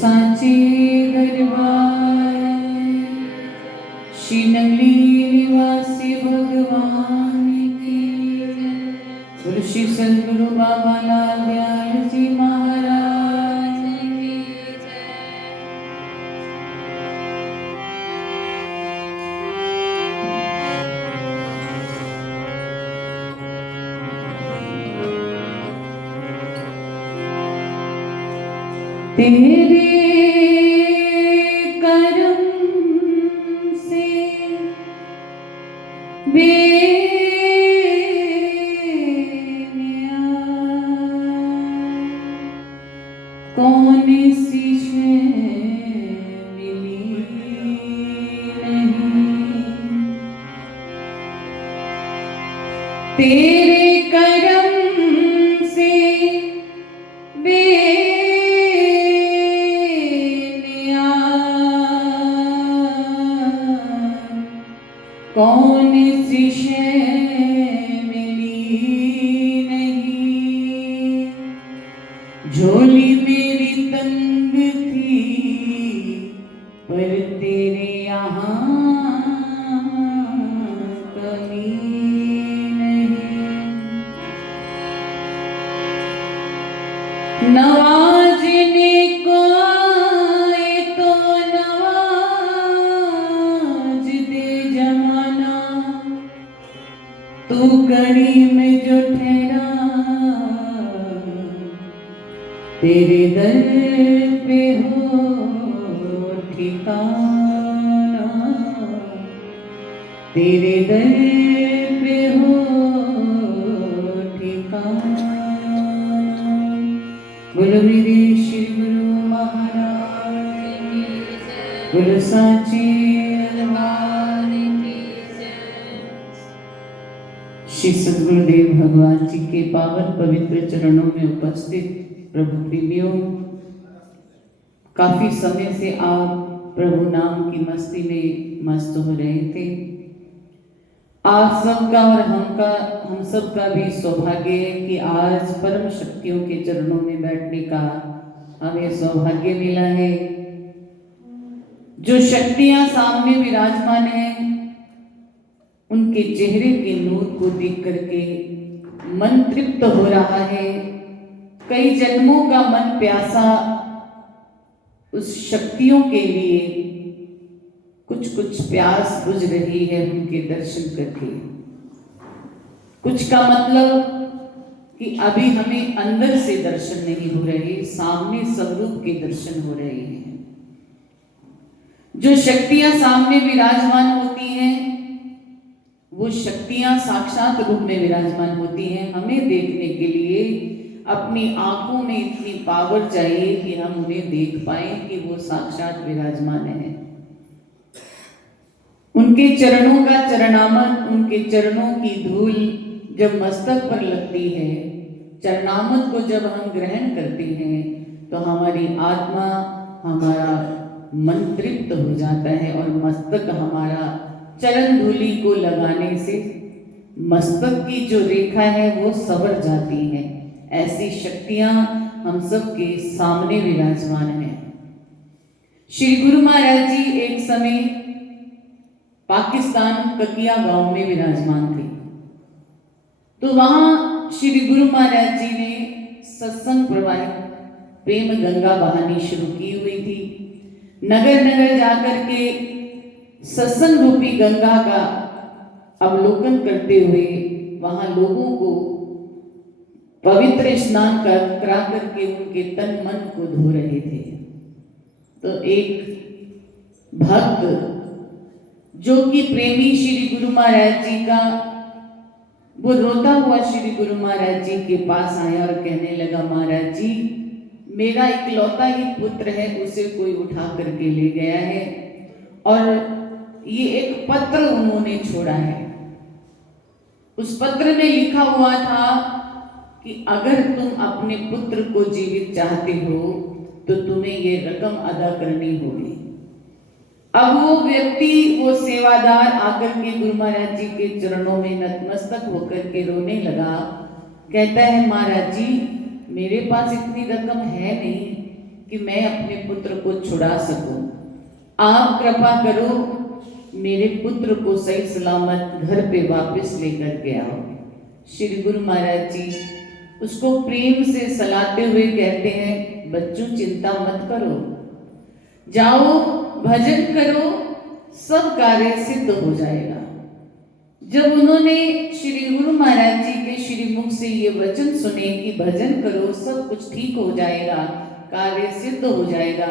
सांचे दरबार श्री नगली निवासी भगवान की बोलो श्री सद्गुरु बाबा लाल दयाल जी महाराज की तेरे करम से बेनिया कौन सी शै मिली नहीं तेरे करम से कौन सी शै मिली नहीं झोली मेरी तंग थी पर तेरे यहाँ कमी नहीं नवाजने को आए तो नवाज दे जमाना तू कड़ी में जो ठहरा तेरे दर पे हो ठिकाना तेरे दर पे हो ठिकाना बोलो मेरे श्री गुरु महाराज की जय बोलो सांचे दरबार की जय। श्री सद्गुरुदेव भगवान जी के पावन पवित्र चरणों में उपस्थित प्रभु प्रेमियों, काफी समय से आप प्रभु नाम की मस्ती में मस्त हो रहे थे। आप सबका और हम सबका भी सौभाग्य है कि आज परम शक्तियों के चरणों में बैठने का हमें सौभाग्य मिला है। जो शक्तियां सामने विराजमान हैं, उनके चेहरे के नूर को देख करके मन तृप्त हो रहा है। कई जन्मों का मन प्यासा उस शक्तियों के लिए कुछ प्यास बुझ रही है उनके दर्शन करके। कुछ का मतलब कि अभी हमें अंदर से दर्शन नहीं हो रहे, सामने स्वरूप के दर्शन हो रहे हैं। जो शक्तियां सामने विराजमान होती हैं, वो शक्तियां साक्षात रूप में विराजमान होती हैं। हमें देखने के लिए अपनी आंखों में इतनी पावर चाहिए कि हम उन्हें देख पाएं कि वो साक्षात विराजमान है। उनके चरणों का चरणामत, उनके चरणों की धूल जब मस्तक पर लगती है, चरणामत को जब हम ग्रहण करते हैं, तो हमारी आत्मा, हमारा मन तृप्त हो जाता है और मस्तक हमारा चरण धूलि को लगाने से मस्तक की जो रेखा है वो संवर जाती है। ऐसी शक्तियां हम सबके सामने विराजमान हैं। श्री गुरु महाराज जी एक समय पाकिस्तान ककिया गांव में विराजमान थे। तो वहां श्री गुरु महाराज जी ने सत्संग प्रवाहित प्रेम गंगा बहानी शुरू की हुई थी। नगर नगर जाकर के सत्संग रूपी गंगा का अवलोकन करते हुए वहां लोगों को पवित्र स्नान करा करके उनके तन मन को धो रहे थे। तो एक भक्त जो कि प्रेमी श्री गुरु महाराज जी का, वो रोता हुआ श्री गुरु महाराज जी के पास आया और कहने लगा, महाराज जी मेरा इकलौता ही पुत्र है, उसे कोई उठा करके ले गया है और ये एक पत्र उन्होंने छोड़ा है। उस पत्र में लिखा हुआ था कि अगर तुम अपने पुत्र को जीवित चाहते हो तो तुम्हें ये रकम अदा करनी होगी। अब वो व्यक्ति, वो सेवादार आकर के गुरु महाराज जी के चरणों में नतमस्तक होकर के रोने लगा। कहता है, महाराज जी मेरे पास इतनी रकम है नहीं, कि मैं अपने पुत्र को छुड़ा सकूं। आप कृपा करो, मेरे पुत्र को सही सलामत घर पे वापस लेकर के आओ। श्री गुरु महाराज जी उसको प्रेम से सलाहते हुए कहते हैं, बच्चों चिंता मत करो, जाओ भजन करो, सब कार्य सिद्ध हो जाएगा। जब उन्होंने श्री गुरु महाराज जी के श्री मुख से ये वचन सुने कि भजन करो सब कुछ ठीक हो जाएगा, कार्य सिद्ध हो जाएगा,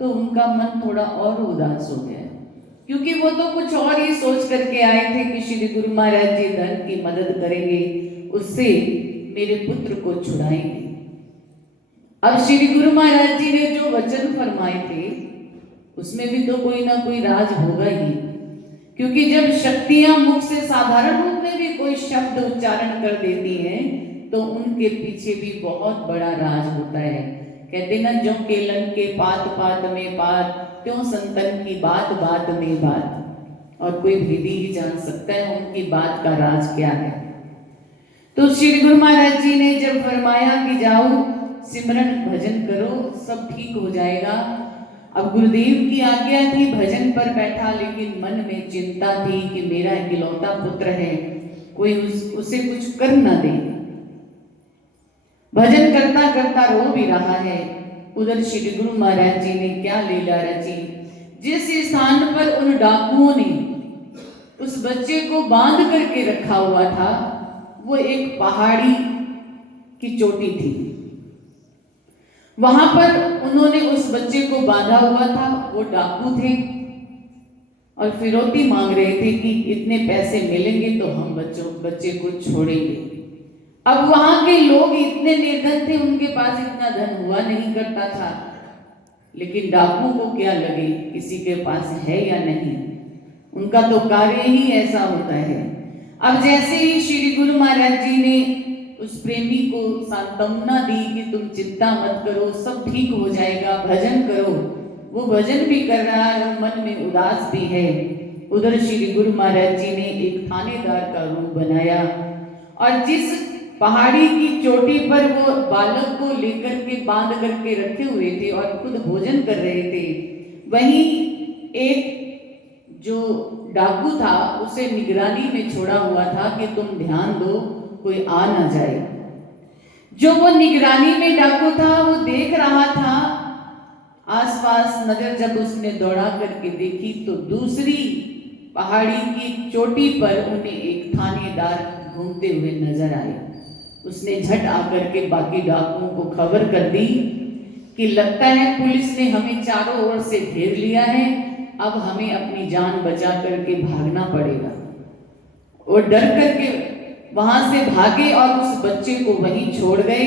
तो उनका मन थोड़ा और उदास हो गया, क्योंकि वो तो कुछ और ही सोच करके आए थे कि श्री गुरु महाराज जी धन की मदद करेंगे, उससे मेरे पुत्र को छुड़ाएंगे। अब श्री गुरु महाराज जी ने जो वचन फरमाए थे उसमें भी तो कोई ना कोई राज होगा ही, क्योंकि जब शक्तियां मुख से साधारण रूप में भी कोई शब्द उच्चारण कर देती हैं तो उनके पीछे भी बहुत बड़ा राज होता है। कहते ना, जो केलन के पात पात में पात, त्यों संतन की बात बात में बात, और कोई भेदी ही जान सकता है उनकी बात का राज क्या है। तो श्री गुरु महाराज जी ने जब फरमाया कि जाओ सिमरन भजन करो सब ठीक हो जाएगा, अब गुरुदेव की आज्ञा थी, भजन पर बैठा, लेकिन मन में चिंता थी कि मेरा इकलौता पुत्र है, कोई उसे कुछ कर ना दे। भजन करता करता रो भी रहा है। उधर श्री गुरु महाराज जी ने क्या लीला रची, जिस स्थान पर उन डाकुओं ने उस बच्चे को बांध करके रखा हुआ था वो एक पहाड़ी की चोटी थी। वहां पर उन्होंने उस बच्चे को बांधा हुआ था, वो डाकू थे और फिरौती मांग रहे थे कि इतने पैसे मिलेंगे तो हम बच्चे को छोड़ेंगे। अब वहां के लोग इतने निर्धन थे, उनके पास इतना धन हुआ नहीं करता था, लेकिन डाकुओं को क्या लगे किसी के पास है या नहीं, उनका तो कार्य ही ऐसा होता है। अब जैसे ही श्री गुरु महाराज जी ने उस प्रेमी को सांत्वना दी कि तुम चिंता मत करो सब ठीक हो जाएगा, भजन करो, वो भजन भी कर रहा है और मन में उदास भी है। उधर श्री गुरु महाराज जी ने एक थानेदार का रूप बनाया और जिस पहाड़ी की चोटी पर वो बालक को लेकर के बांध करके रखे हुए थे और खुद भोजन कर रहे थे, वहीं एक जो डाकू था उसे निगरानी में छोड़ा हुआ था कि तुम ध्यान दो कोई आ ना जाए। जो वो निगरानी में डाकू था वो देख रहा था आसपास, नजर जब उसने दौड़ा करके देखी तो दूसरी पहाड़ी की चोटी पर उन्हें एक थानेदार घूमते हुए नजर आए। उसने झट आकर के बाकी डाकुओं को खबर कर दी कि लगता है पुलिस ने हमें चारों ओर से घेर लिया है, अब हमें अपनी जान बचा करके भागना पड़ेगा। वो डर करके वहां से भागे और उस बच्चे को वहीं छोड़ गए।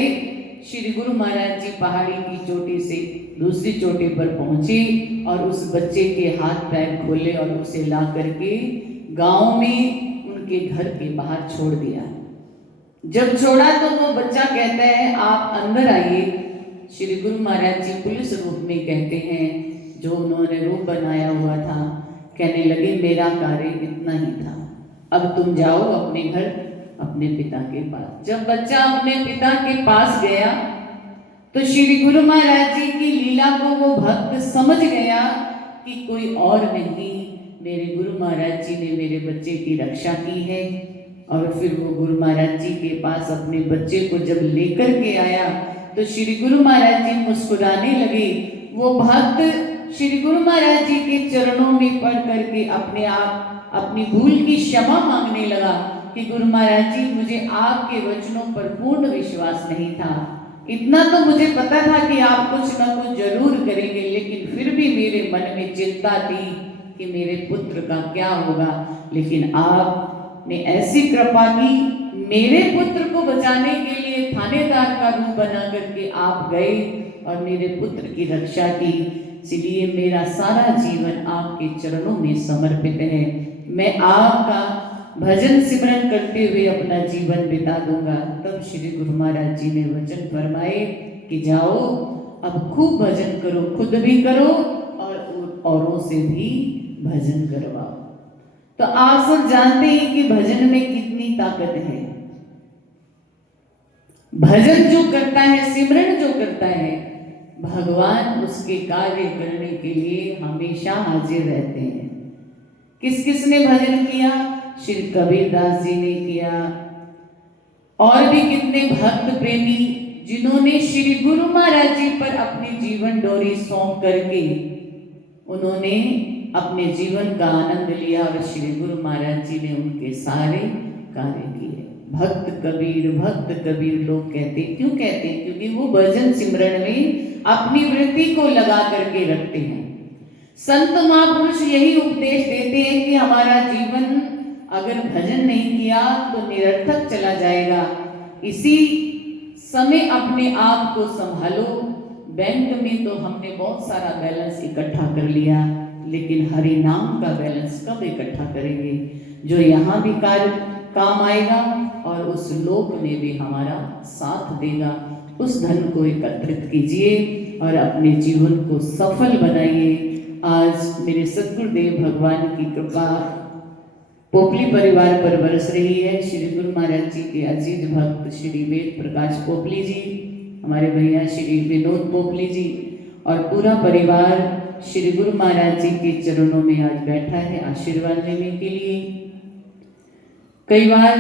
श्री गुरु महाराज जी पहाड़ी की चोटी से दूसरी चोटी पर पहुंचे और उस बच्चे के हाथ पैर खोले और उसे ला करके गांव में उनके घर के बाहर छोड़ दिया। जब छोड़ा तो वो बच्चा कहता है आप अंदर आइए। श्री गुरु महाराज जी पुलिस रूप में कहते हैं, जो उन्होंने रूप बनाया हुआ था, कहने लगे मेरा कार्य इतना ही था, अब तुम जाओ अपने घर अपने पिता के पास। जब बच्चा अपने पिता के पास गया तो श्री गुरु महाराज जी की लीला को वो भक्त समझ गया कि कोई और नहीं, मेरे गुरु महाराज जी ने मेरे बच्चे की रक्षा की है। और फिर वो गुरु महाराज जी के पास अपने बच्चे को जब लेकर के आया तो श्री गुरु महाराज जी मुस्कुराने लगे। वो भक्त श्री गुरु महाराज जी के चरणों में पड़ करके अपने आप अपनी भूल की क्षमा मांगने लगा कि गुरु महाराज जी मुझे आपके वचनों पर पूर्ण विश्वास नहीं था, इतना तो मुझे पता था कि आप कुछ ना कुछ जरूर करेंगे, लेकिन फिर भी मेरे मन में चिंता थी कि मेरे पुत्र का क्या होगा, लेकिन आपने ऐसी कृपा की, मेरे पुत्र को बचाने के लिए थानेदार का रूप बना करके आप गए और मेरे पुत्र की रक्षा की। इसलिए मेरा सारा जीवन आपके चरणों में समर्पित है। मैं आपका भजन सिमरन करते हुए अपना जीवन बिता दूंगा। तब श्री गुरु महाराज जी ने वचन फरमाए कि जाओ अब खूब भजन करो, खुद भी करो और औरों से भी भजन करवाओ। तो आप सब जानते हैं कि भजन में कितनी ताकत है। भजन जो करता है, सिमरन जो करता है, भगवान उसके कार्य करने के लिए हमेशा हाजिर रहते हैं। किस किस ने भजन किया? श्री कबीरदास जी ने किया, और भी कितने भक्त प्रेमी जिन्होंने श्री गुरु महाराज जी पर अपनी जीवन डोरी सौंप करके उन्होंने अपने जीवन का आनंद लिया और श्री गुरु महाराज जी ने उनके सारे कार्य किए। भक्त कबीर लोग कहते, क्यों कहते हैं? क्योंकि वो भजन सिमरन में अपनी वृत्ति को लगा करके रखते हैं। संत महापुरुष यही उपदेश देते हैं कि हमारा जीवन अगर भजन नहीं किया तो निरर्थक चला जाएगा। इसी समय अपने आप को संभालो। बैंक में तो हमने बहुत सारा बैलेंस इकट्ठा कर लिया, लेकिन हरि नाम का बैलेंस कब इकट्ठा करेंगे, जो यहाँ भी कार्य काम आएगा और उस लोक में भी हमारा साथ देगा। उस धन को एकत्रित कीजिए और अपने जीवन को सफल बनाइए। आज मेरे सद्गुरुदेव भगवान की कृपा पोपली परिवार पर बरस रही है। श्री गुरु महाराज जी के अजीज भक्त श्री वेद प्रकाश पोपली जी, हमारे भैया श्री विनोद पोपली जी और पूरा परिवार श्री गुरु महाराज जी के चरणों में आज बैठा है आशीर्वाद लेने के लिए। कई बार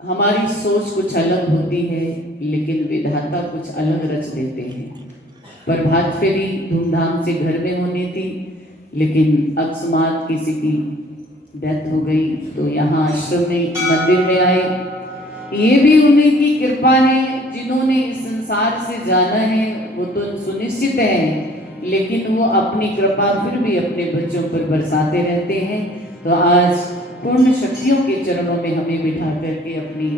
हमारी सोच कुछ अलग होती है, लेकिन विधाता कुछ अलग रच देते हैं। प्रभात फेरी धूमधाम से घर में होनी थी, लेकिन अकस्मात किसी की डेथ हो गई तो यहाँ आश्रम में मंदिर में आए। ये भी उन्हीं की कृपा है। जिन्होंने इस संसार से जाना है वो तो सुनिश्चित है, लेकिन वो अपनी कृपा फिर भी अपने बच्चों पर बरसाते रहते हैं। तो आज पूर्ण शक्तियों के चरणों में हमें बिठा करके अपनी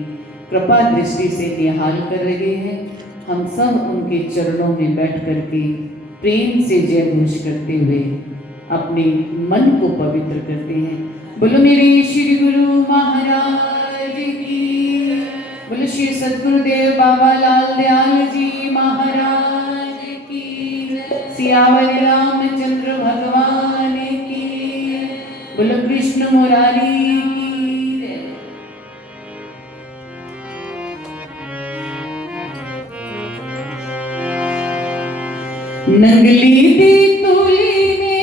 कृपा दृष्टि से निहाल कर रहे हैं। हम सब उनके चरणों में बैठ करके प्रेम से जय घोष करते हुए अपने मन को पवित्र करते हैं। बोलो मेरे श्री गुरु महाराज की, बोलो श्री सद्गुरुदेव बाबा लाल दयाल जी महाराज की, सियावर रामचंद्र भगवान की, बोलो कृष्ण मुरारी की। नंगली दी तूली ने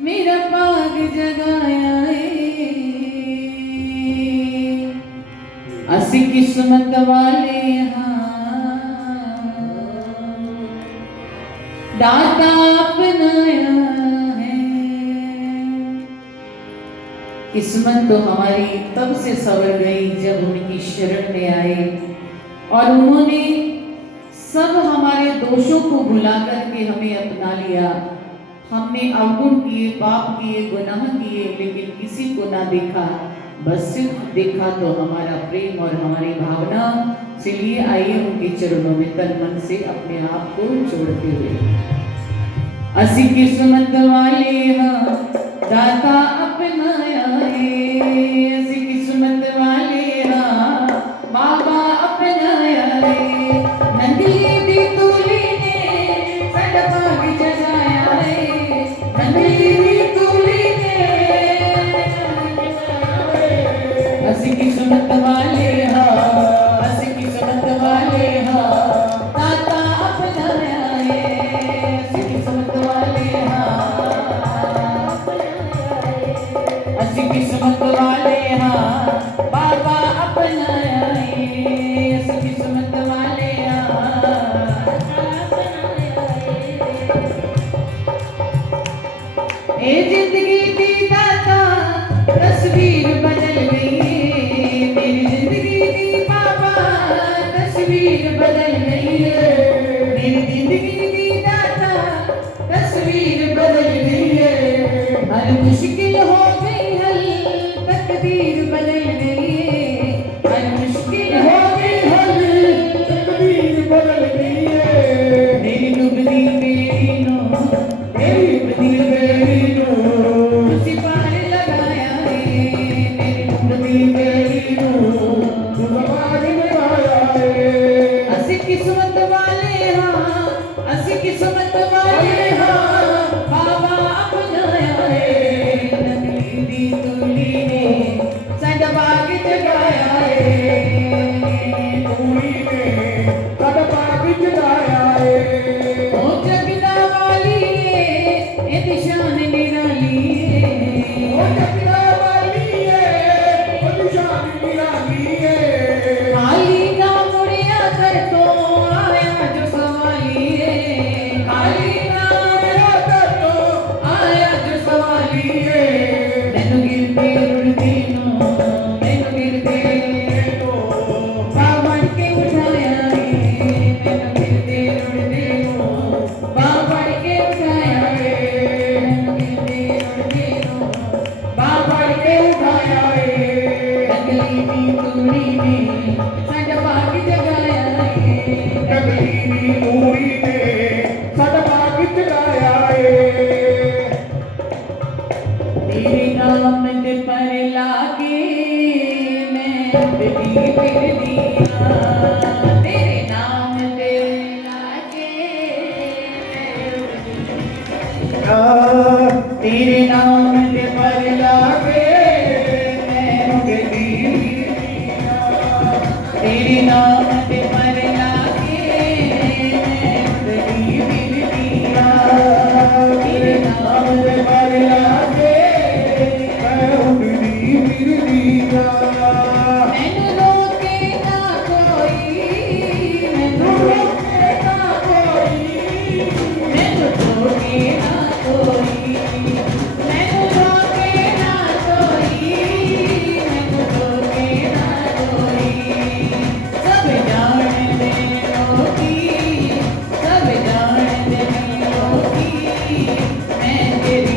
मेरा पाग जगाया है, असी किस्मत वाले हाँ दाता अपनाया है। किस्मत तो हमारी तब से संवर गई जब उनकी शरण में आए और उन्होंने सब हमारे दोषों को भुला करके हमें अपना लिया। हमने अवगुण किए, पाप किए, गुनाह किए, लेकिन किसी को ना देखा, बस सिर्फ देखा तो हमारा प्रेम और हमारी भावना। चलिए आइए उनके चरणों में तन मन से अपने आप को छोड़ते हुए, असी किस्मत वाले हाँ दाता अपनाया है, असी किस्मत वाले हाँ बाबा अपनाया है। नंगली दी तूली ने साडा भाग जगाया है, नंगली दी तूली ने असी किस्मत वाले हाँ, असी किस्मत वाले हाँ दाता अपनाया है, असी किस्मत वाले हाँ। ਨੂਰੀ ਨੇ ਸਾਡਾ ਭਾਗ ਜਗਾਇਆ ਏ ਕਮਲੀ ਨੀ ਨੂਰੀ ਨੇ ਸਾਡਾ ਭਾਗ ਜਗਾਇਆ ਏ ਤੇਰੇ ਨਾਮ ਦੇ ਪਰ ਲਾਗੇ ਮੈਂ ਉੱਡਦੀ ਫਿਰਦੀ ਆਂ ਤੇਰੇ ਨਾਮ ਦੇ ਲਾਗੇ ਮੈਂ ਉੱਡਦੀ ਤੇਰੇ ਨਾਮ ਦੇ ਪਰ ਲਾਗੇ ਮੈਂ ਉੱਡਦੀ ਫਿਰਦੀ ਆਂ ਤੇਰੇ ਨਾਮ ਦੇ ਪਰ ਲਾਗੇ ਮੈਂ ਉੱਡਦੀ ਫਿਰਦੀ ਆਂ ਤੇਰੇ ਨਾਮ ਦੇ ਪਰ ਲਾਗੇ ਮੈਂ ਉੱਡਦੀ ਫਿਰਦੀ ਆਂ ਮੈਨੂੰ ਰੋਕੇ ਨਾ ਕੋਈ ਮੈਨੂੰ ਰੋਕੇ ਨਾ ਕੋਈ ਮੈਨੂੰ ਰੋਕੇ ਨਾ ਕੋਈ ਮੈਨੂੰ ਰੋਕੇ ਨਾ ਕੋਈ ਮੈਨੂੰ ਰੋਕੇ ਨਾ ਕੋਈ ਸਭ ਜਾਣਦੇ ਲੋਕੀ ਸਭ ਜਾਣਦੇ ਲੋਕੀ ਮੈਂ ਤੇਰੀ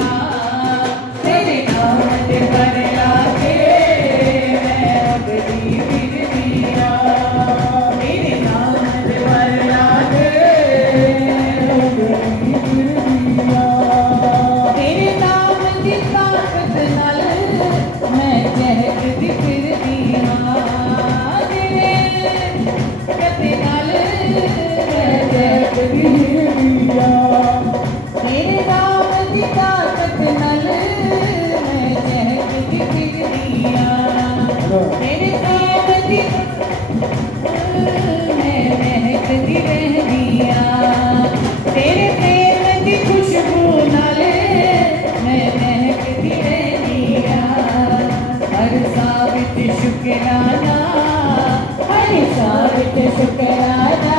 ਹਾਂ ਤੇਰੇ ਨਾਮ ਦੇ ਪਰ ਲਾਗੇ ਮੈਂ ਉੱਡਦੀ ਫਿਰਦੀ ਆਂ ਤੇਰੇ ਨਾਮ ਦੇ ਪਰ ਲਾਗੇ ਮੈਂ ਉੱਡਦੀ ਫਿਰਦੀ ਆਂ ਤੇਰੇ ਨਾਮ ਦੀ ਤਾਕਤ ਨਾਲ ਮੈਂ ਚਹਿਕਦੀ ਫਿਰਦੀ ਆਂ ਤੇਰੇ ਕਦੇ ਨਾਲ ਮੈਂ ਚਹਿਕਦੀ ਫਿਰਦੀ ਆਂ ਤੇਰੇ ਨਾਮ ਦੀ ਤਾਕਤ ਨਾਲ ਮੈਂ ਚਹਿਕਦੀ ਫਿਰਦੀ ਆਂ ਤੇਰੇ ਨਾਮ ਦੀ ਮੈਂ ਮਹਿਕਦੀ ਰਹਿੰਦੀ ਆਂ ਤੇਰੇ ਪ੍ਰੇਮ ਦੀ ਖੁਸ਼ਬੂ ਨਾਲ ਮੈਂ ਮਹਿਕਦੀ ਰਹਿੰਦੀ ਆਂ ਹਰ ਸਾਹ ਵਿੱਚ ਸ਼ੁਕਰਾਨਾ ਹਰ ਸਾਹ ਵਿੱਚ ਸ਼ੁਕਰਾਨਾ